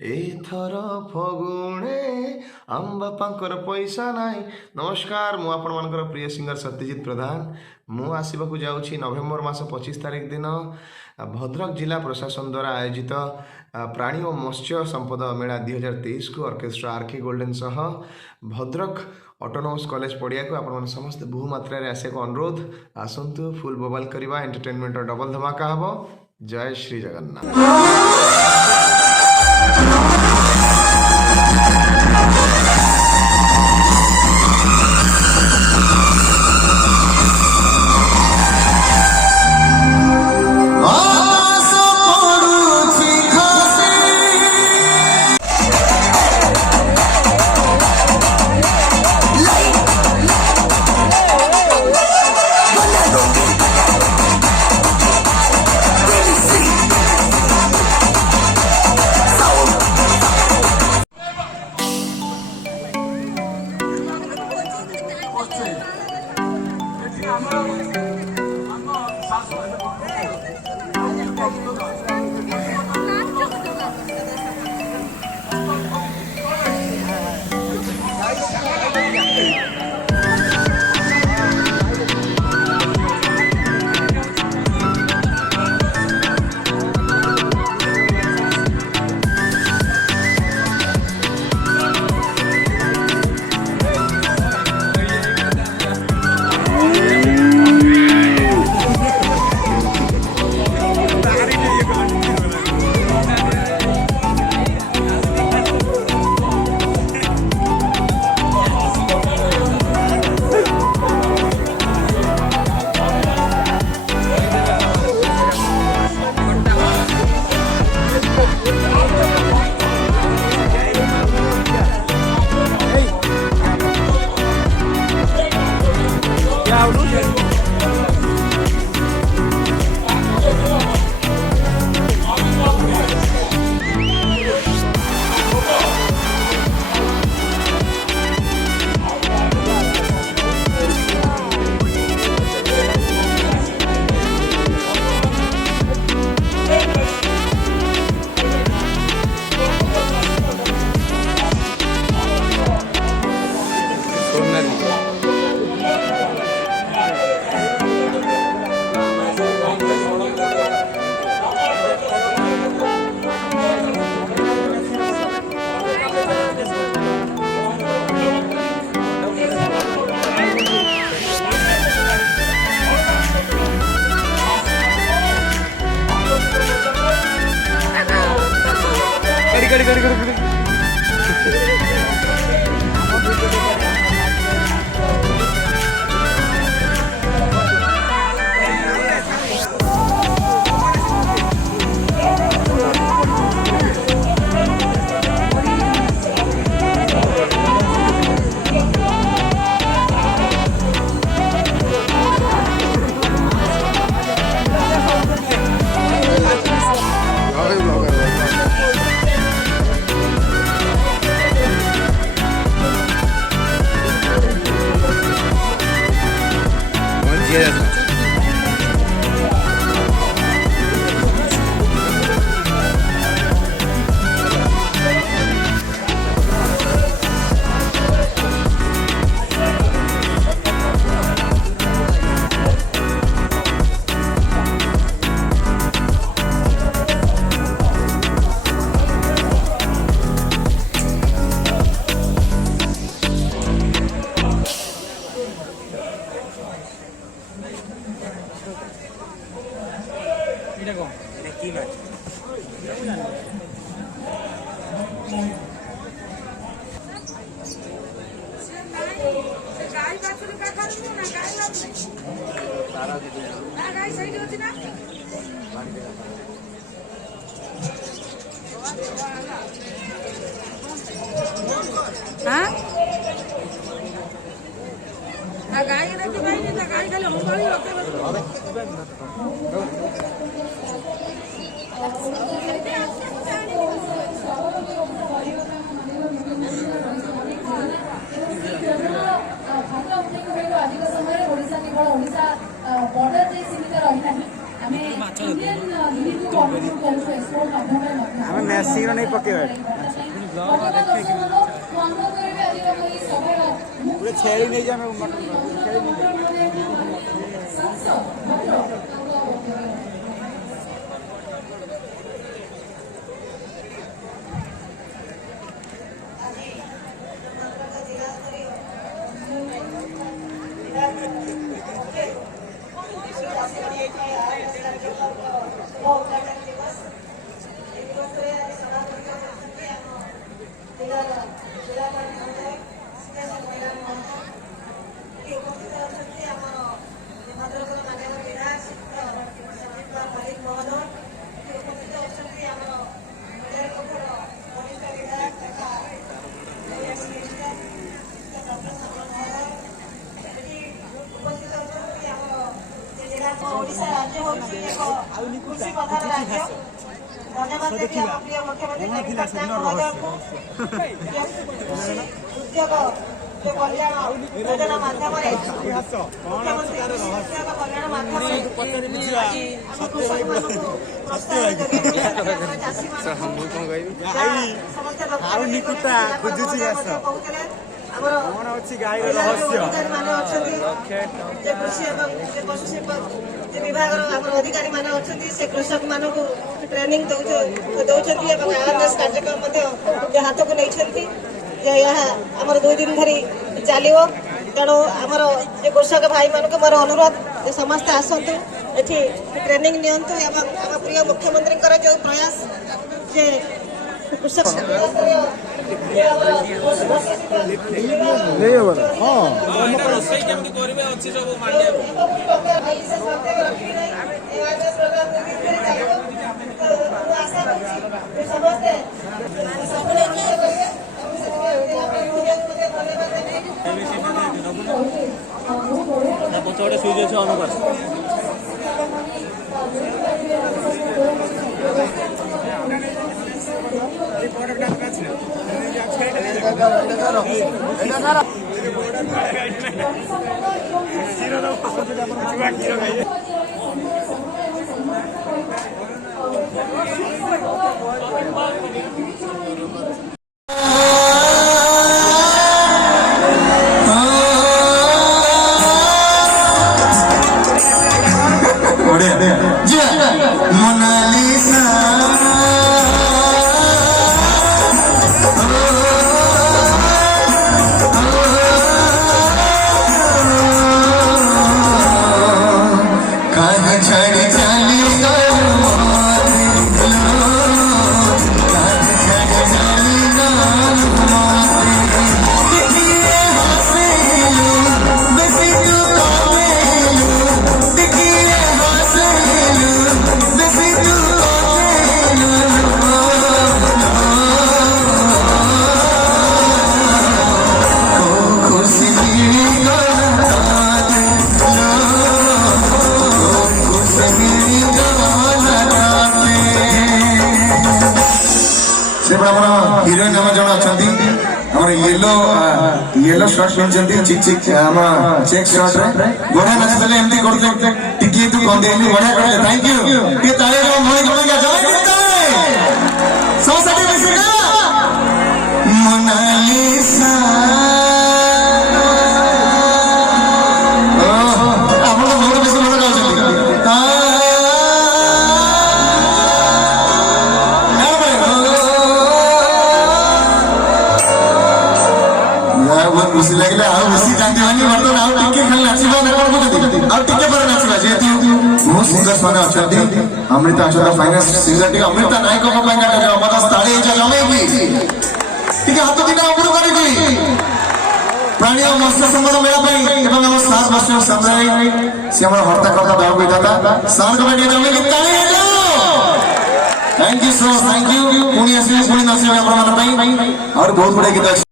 एथर फगुणे आम बापांकर पैसा नाई। नमस्कार मु आपण मानकर प्रिय सिंगर सत्यजित प्रधान। मु आसवाक जाऊँगी नवेम्बर मास 25 तारिख दिन भद्रक जिला प्रशासन द्वारा आयोजित प्राणी और मत्स्य संपद मेला 2023 को ऑर्केस्ट्रा आरके गोल्डन सह भद्रक ऑटोनोमस कॉलेज पड़िया को आपण समस्त बहु मात्रा आसिया को अनुरोध। आसतु फुल बबाल करवा एंटरटेनमेंट और डबल धमाका हम। जय श्री जगन्नाथ। ଆମେ ମ୍ୟାସିଂର ନେଇ छेड़ी नहीं जाना ओडिशा राज्य होउछि एक खुशी कथार राज्य धन्यवाद देबी हम प्रिय मुख्यमंत्री नवीन पट्टनायक महोदयଙ୍କୁ उद्योग जो कल्याण योजना माध्यमରେ मुख्यमंत्री उद्योग कल्याण माध्यमରେ कृषकମାନଙ୍କୁ प्रोत्साहन ଯୋଗାଇ ଚାଷୀମାନଙ୍କୁ ସମସ୍ତେ କହୁଥିଲେ ଆମର କଣ ଅଛି ଗାଈର ରହସ୍ୟ ମାନେ ଅଛନ୍ତି ଯେ କୃଷି ଏବଂ ଯେ ପଶୁ ଶିଳ୍ପ ଯେ ବିଭାଗର ଆମର ଅଧିକାରୀ ମାନେ ଅଛନ୍ତି ସେ କୃଷକ ମାନଙ୍କୁ ଟ୍ରେନିଂ ଦଉଛନ୍ତି ଏବଂ ଆୱାରନେସ୍ କାର୍ଯ୍ୟକ୍ରମ ମଧ୍ୟ ହାତକୁ ନେଇଛନ୍ତି ଯେ ଏହା ଆମର 2 ଦିନ ଧରି ଚାଲିବ ତେଣୁ ଆମର ଯେ କୃଷକ ଭାଇମାନଙ୍କୁ ମୋର ଅନୁରୋଧ ଯେ ସମସ୍ତେ ଆସନ୍ତୁ ଏଠି ଟ୍ରେନିଂ ନିଅନ୍ତୁ ଏବଂ ଆମ ପ୍ରିୟ ମୁଖ୍ୟମନ୍ତ୍ରୀଙ୍କର ଯେଉଁ ପ୍ରୟାସ ଯେ କୃଷକ ରୋଷେଇ କେମିତି କରିବେ ଅଛି ସବୁ ମାଣ୍ଡିଆ ପଛପଟେ ସୁଇଚ୍ ଅଛି ଅନ୍ କର हिरोइन हम जन अच्छा येलो शर्ट पिंधि चिक चिक चेक शर्ट रे बढ़िया नाचते एमती करते टिकी तू कंदेली बढ़िया करले थैंक यू ये ताले रो मोई कोन क्या चला सोसाइटी में से मोनालिसा खुशी लगे खुशी जानते बर्तमान टिके खाली नाचवा टिके पर नाचवा जेहेतु बहुत सुंदर मैंने अच्छा अमृता अच्छा फाइनेंस सिंगर टी अमृता नायक ताड़ी जमेबी टे हाथ दिना ऊपर करी प्राणी और मत्स्य संपद मेला सात वर्ष सामने सी हर्ता कर्ता दल दादा सार जमे thank you so thank you पुणी आस पुणी नाचे और बहुत गुड़े गीत